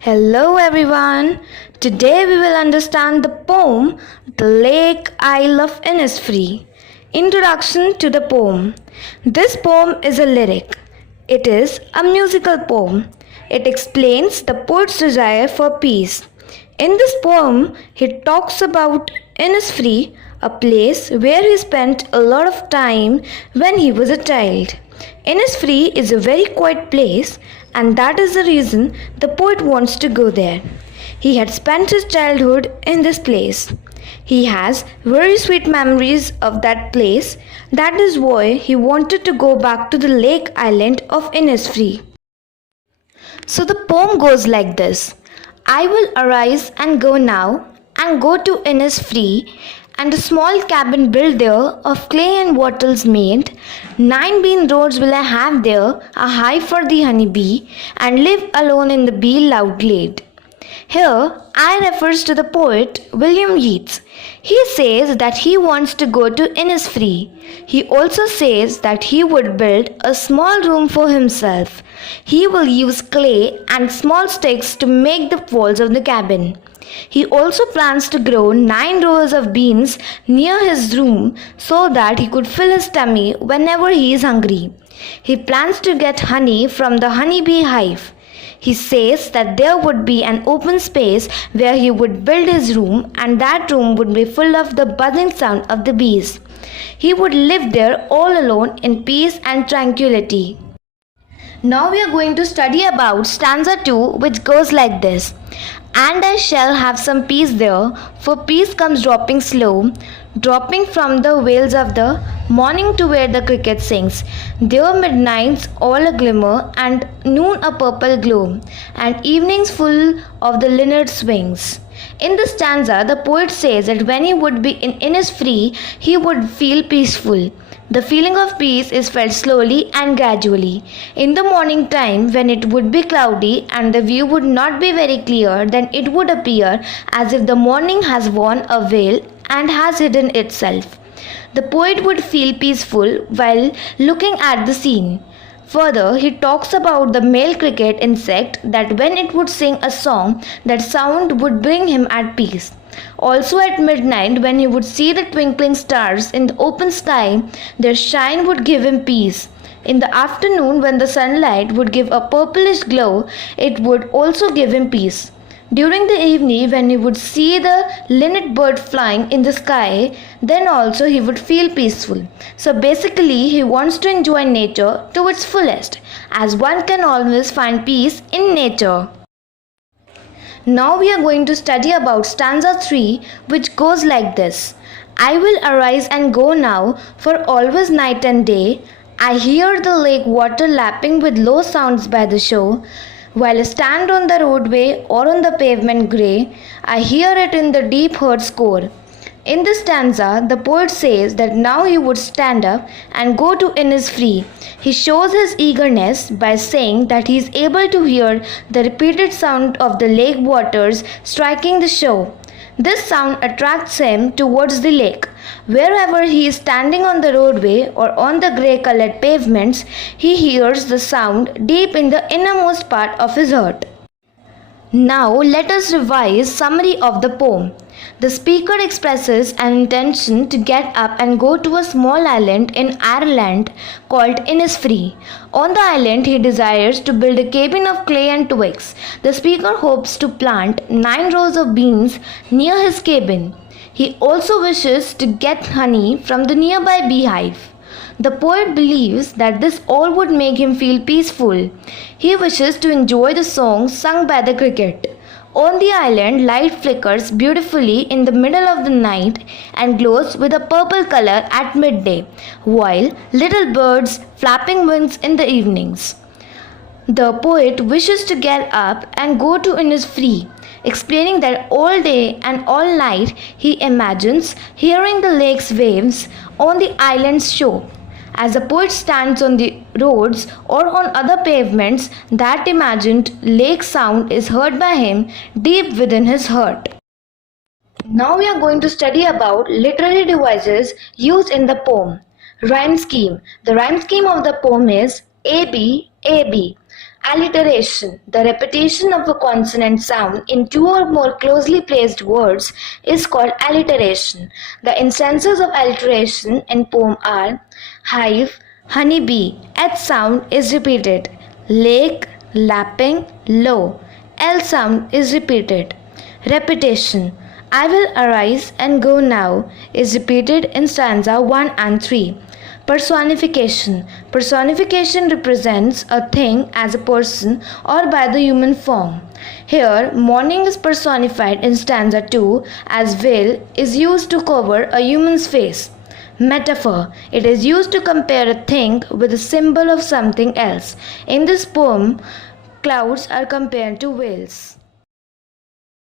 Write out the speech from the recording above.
Hello everyone. Today we will understand the poem The Lake Isle of Innisfree. Introduction to the poem. This poem is a lyric. It is a musical poem. It explains the poet's desire for peace. In this poem, he talks about Innisfree, a place where he spent a lot of time when he was a child. Innisfree is a very quiet place, and that is the reason the poet wants to go there. He had spent his childhood in this place. He has very sweet memories of that place. That is why he wanted to go back to the lake island of Innisfree. So the poem goes like this. I will arise and go now, and go to Innisfree, and a small cabin built there of clay and wattles made. 9 bean roads will I have there, a hive for the honeybee, and live alone in the bee loud glade. Here, I refers to the poet William Yeats. He says that he wants to go to Innisfree. He also says that he would build a small room for himself. He will use clay and small sticks to make the walls of the cabin. He also plans to grow 9 rows of beans near his room so that he could fill his tummy whenever he is hungry. He plans to get honey from the honeybee hive. He says that there would be an open space where he would build his room, and that room would be full of the buzzing sound of the bees. He would live there all alone in peace and tranquility. Now we are going to study about stanza 2, which goes like this. And I shall have some peace there, for peace comes dropping slow, dropping from the vales of the morning to where the cricket sings. There midnights all a glimmer, and noon a purple glow, and evenings full of the linnet swings. In this stanza, the poet says that when he would be in Innisfree, he would feel peaceful. The feeling of peace is felt slowly and gradually. In the morning time, when it would be cloudy and the view would not be very clear, then it would appear as if the morning has worn a veil and has hidden itself. The poet would feel peaceful while looking at the scene. Further, he talks about the male cricket insect that when it would sing a song, that sound would bring him at peace. Also at midnight, when he would see the twinkling stars in the open sky, their shine would give him peace. In the afternoon, when the sunlight would give a purplish glow, it would also give him peace. During the evening, when he would see the linnet bird flying in the sky, then also he would feel peaceful. So basically, he wants to enjoy nature to its fullest, as one can always find peace in nature. Now we are going to study about stanza 3, which goes like this. I will arise and go now, for always night and day. I hear the lake water lapping with low sounds by the shore. While I stand on the roadway or on the pavement grey, I hear it in the deep heard score. In this stanza, the poet says that now he would stand up and go to Innisfree. He shows his eagerness by saying that he is able to hear the repeated sound of the lake waters striking the shore. This sound attracts him towards the lake. Wherever he is standing on the roadway or on the grey-colored pavements, he hears the sound deep in the innermost part of his heart. Now let us revise summary of the poem. The speaker expresses an intention to get up and go to a small island in Ireland called Innisfree. On the island, he desires to build a cabin of clay and twigs. The speaker hopes to plant 9 rows of beans near his cabin. He also wishes to get honey from the nearby beehive. The poet believes that this all would make him feel peaceful. He wishes to enjoy the songs sung by the cricket. On the island, light flickers beautifully in the middle of the night and glows with a purple color at midday, while little birds flapping wings in the evenings. The poet wishes to get up and go to Innisfree, explaining that all day and all night he imagines hearing the lake's waves on the island's shore. As the poet stands on the roads or on other pavements, that imagined lake sound is heard by him deep within his heart. Now we are going to study about literary devices used in the poem. Rhyme scheme. The rhyme scheme of the poem is AB, AB. Alliteration, the repetition of a consonant sound in two or more closely placed words, is called alliteration. The instances of alliteration in poem are hive, honeybee, H sound is repeated, lake, lapping, low, L sound is repeated. Repetition, I will arise and go now is repeated in stanza 1 and 3. Personification. Personification represents a thing as a person or by the human form. Here, morning is personified in stanza 2 as veil is used to cover a human's face. Metaphor. It is used to compare a thing with a symbol of something else. In this poem, clouds are compared to whales.